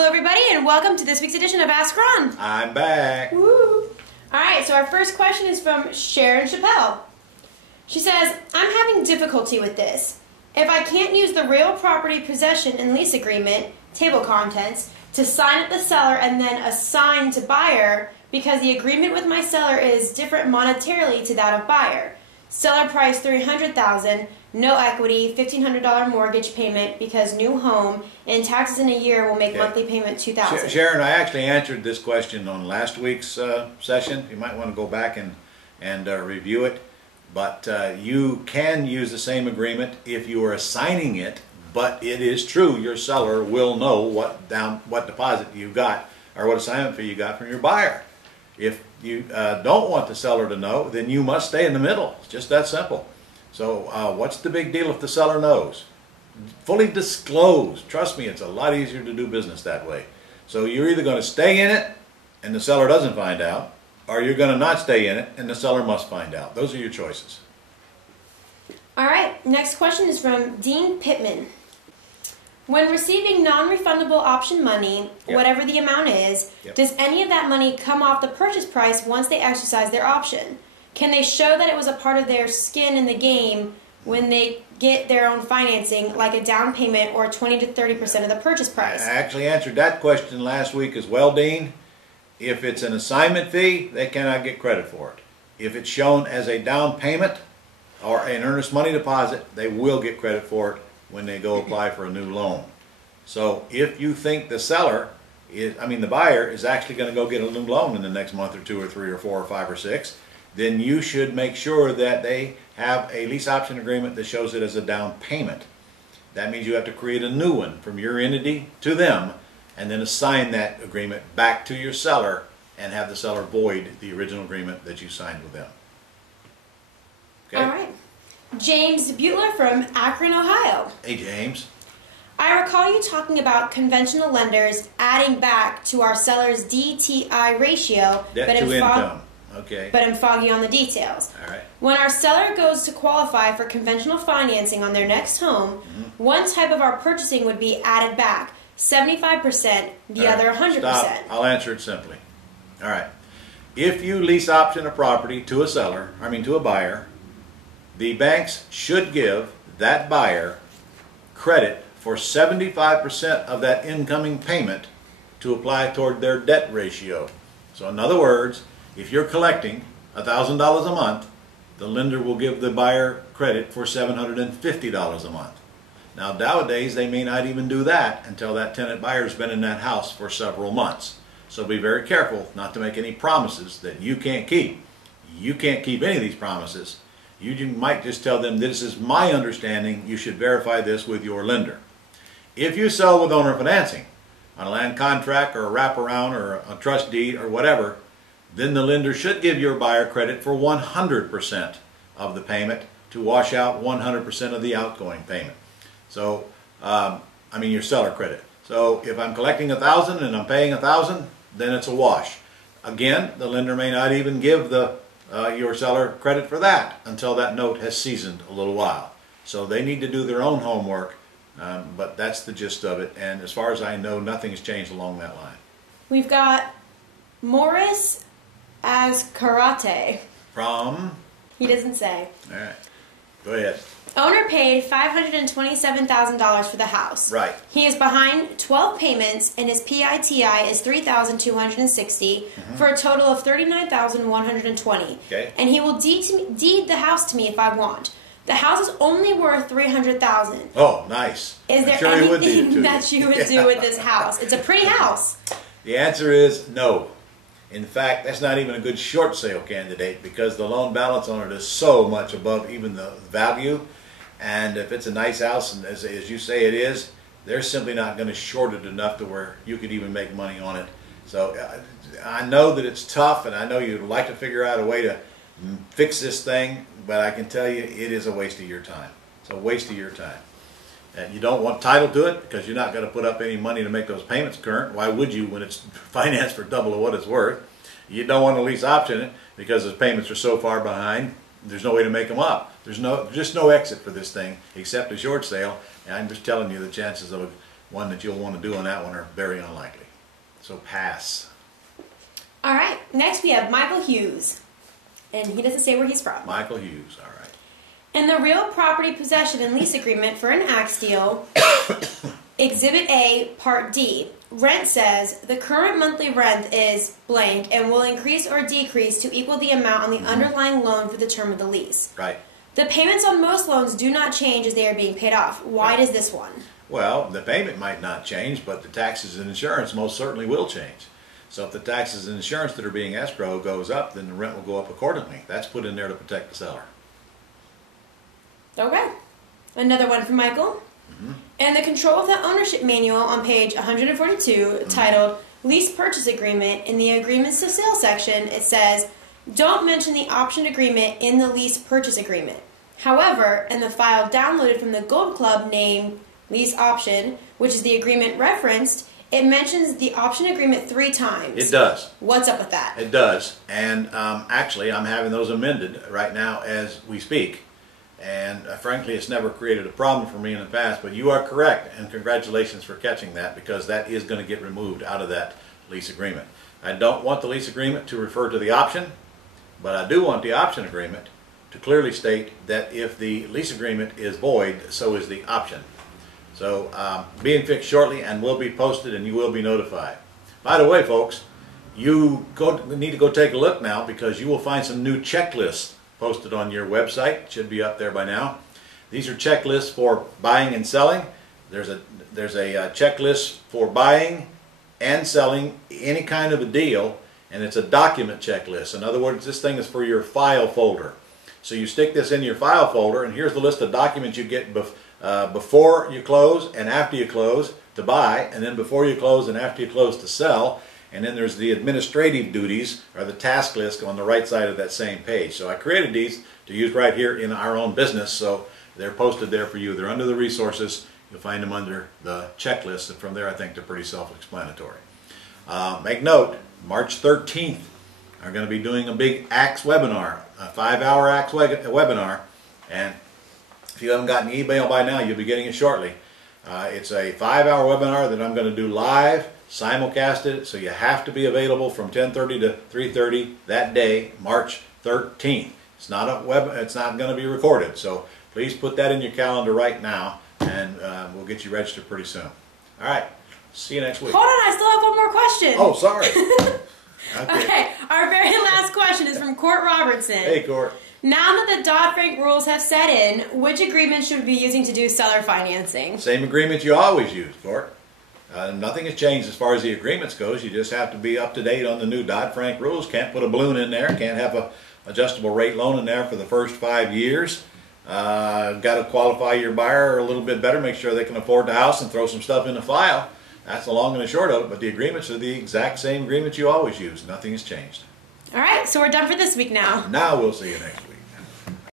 Hello everybody and welcome to this week's edition of Ask Ron. I'm back. Woo! Alright, so our first question is from Sharon Chappelle. She says, I'm having difficulty with this. If I can't use the real property possession and lease agreement, table contents, to sign up the seller and then assign to buyer because the agreement with my seller is different monetarily to that of buyer. Seller price $300,000, no equity, $1,500 mortgage payment because new home, and taxes in a year will make monthly payment $2,000. Sharon, I actually answered this question on last week's session. You might want to go back and review it. But you can use the same agreement if you are assigning it. But it is true, your seller will know what deposit you got or what assignment fee you got from your buyer. If you don't want the seller to know, then you must stay in the middle. It's just that simple. So what's the big deal if the seller knows? Fully disclose. Trust me, it's a lot easier to do business that way. So you're either going to stay in it and the seller doesn't find out, or you're going to not stay in it and the seller must find out. Those are your choices. All right, next question is from Dean Pittman. When receiving non-refundable option money, whatever the amount is, does any of that money come off the purchase price once they exercise their option? Can they show that it was a part of their skin in the game when they get their own financing, like a down payment or 20 to 30% of the purchase price? I actually answered that question last week as well, Dean. If it's an assignment fee, they cannot get credit for it. If it's shown as a down payment or an earnest money deposit, they will get credit for it when they go apply for a new loan. So if you think the the buyer is actually going to go get a new loan in the next month or 2 or 3 or 4 or 5 or 6, then you should make sure that they have a lease option agreement that shows it as a down payment. That means you have to create a new one from your entity to them and then assign that agreement back to your seller and have the seller void the original agreement that you signed with them. Okay? All right. James Butler from Akron, Ohio. Hey, James. I recall you talking about conventional lenders adding back to our seller's DTI ratio, Debt to income. Okay. But I'm foggy on the details. All right. When our seller goes to qualify for conventional financing on their next home, one type of our purchasing would be added back, 75%, the other 100%. Stop. I'll answer it simply. All right. If you lease option a property to a buyer, the banks should give that buyer credit for 75% of that incoming payment to apply toward their debt ratio. So in other words, if you're collecting $1,000 a month, the lender will give the buyer credit for $750 a month. Now nowadays they may not even do that until that tenant buyer's been in that house for several months. So be very careful not to make any promises that you can't keep. You can't keep any of these promises. You might just tell them, this is my understanding, you should verify this with your lender. If you sell with owner financing, on a land contract or a wraparound or a trust deed or whatever, then the lender should give your buyer credit for 100% of the payment to wash out 100% of the outgoing payment. So, your seller credit. So if I'm collecting $1,000 and I'm paying $1,000, then it's a wash. Again, the lender may not even give your seller credit for that until that note has seasoned a little while. So they need to do their own homework, but that's the gist of it. And as far as I know, nothing has changed along that line. We've got Morris as Karate. From? He doesn't say. All right. Go ahead. Owner paid $527,000 for the house. Right. He is behind 12 payments and his PITI is $3,260 for a total of $39,120. Okay. And he will deed the house to me if I want. The house is only worth $300,000. Oh, nice. Is there anything that you would do with this house? It's a pretty house. The answer is no. In fact, that's not even a good short sale candidate because the loan balance on it is so much above even the value. And if it's a nice house, and as you say it is, they're simply not going to short it enough to where you could even make money on it. So I know that it's tough, and I know you'd like to figure out a way to fix this thing, but I can tell you it is a waste of your time. It's a waste of your time. And you don't want title to it because you're not going to put up any money to make those payments current. Why would you when it's financed for double of what it's worth? You don't want to lease option it because the payments are so far behind. There's no way to make them up. There's just no exit for this thing except a short sale. And I'm just telling you the chances of one that you'll want to do on that one are very unlikely. So pass. All right. Next we have Michael Hughes. And he doesn't say where he's from. Michael Hughes, all right. In the real property possession and lease agreement for an axe deal, Exhibit A, Part D, rent says the current monthly rent is blank and will increase or decrease to equal the amount on the underlying loan for the term of the lease. Right. The payments on most loans do not change as they are being paid off. Why does this one? Well, the payment might not change, but the taxes and insurance most certainly will change. So if the taxes and insurance that are being escrowed goes up, then the rent will go up accordingly. That's put in there to protect the seller. Okay. Another one from Michael. And the control of the ownership manual on page 142, titled Lease Purchase Agreement, in the Agreements to Sale section, it says, don't mention the option agreement in the lease purchase agreement. However, in the file downloaded from the Gold Club named Lease Option, which is the agreement referenced, it mentions the option agreement 3 times. It does. What's up with that? It does. And actually, I'm having those amended right now as we speak. And frankly, it's never created a problem for me in the past, but you are correct, and congratulations for catching that, because that is going to get removed out of that lease agreement. I don't want the lease agreement to refer to the option, but I do want the option agreement to clearly state that if the lease agreement is void, so is the option. So being fixed shortly and will be posted, and you will be notified. By the way, folks, you need to go take a look now, because you will find some new checklists posted on your website. It should be up there by now. These are checklists for buying and selling. There's a checklist for buying and selling any kind of a deal, and it's a document checklist. In other words, this thing is for your file folder. So you stick this in your file folder, and here's the list of documents you get before you close and after you close to buy, and then before you close and after you close to sell. And then there's the administrative duties, or the task list, on the right side of that same page. So I created these to use right here in our own business, so they're posted there for you. They're under the resources. You'll find them under the checklist, and from there I think they're pretty self-explanatory. Make note, March 13th, I'm going to be doing a big Axe webinar, a 5-hour Axe webinar, and if you haven't gotten the email by now, you'll be getting it shortly. It's a 5-hour webinar that I'm going to do live, simulcasted, so you have to be available from 10:30 to 3:30 that day, March 13th. It's not going to be recorded, so please put that in your calendar right now, and we'll get you registered pretty soon. All right, see you next week. Hold on, I still have one more question. Oh, sorry. Okay, our very last question is from Court Robertson. Hey, Court. Now that the Dodd-Frank rules have set in, which agreement should we be using to do seller financing? Same agreement you always use, Court. Nothing has changed as far as the agreements goes. You just have to be up to date on the new Dodd-Frank rules. Can't put a balloon in there. Can't have a adjustable rate loan in there for the first 5 years. Got to qualify your buyer a little bit better. Make sure they can afford the house and throw some stuff in the file. That's the long and the short of it. But the agreements are the exact same agreements you always use. Nothing has changed. All right, so we're done for this week now. Now we'll see you next week.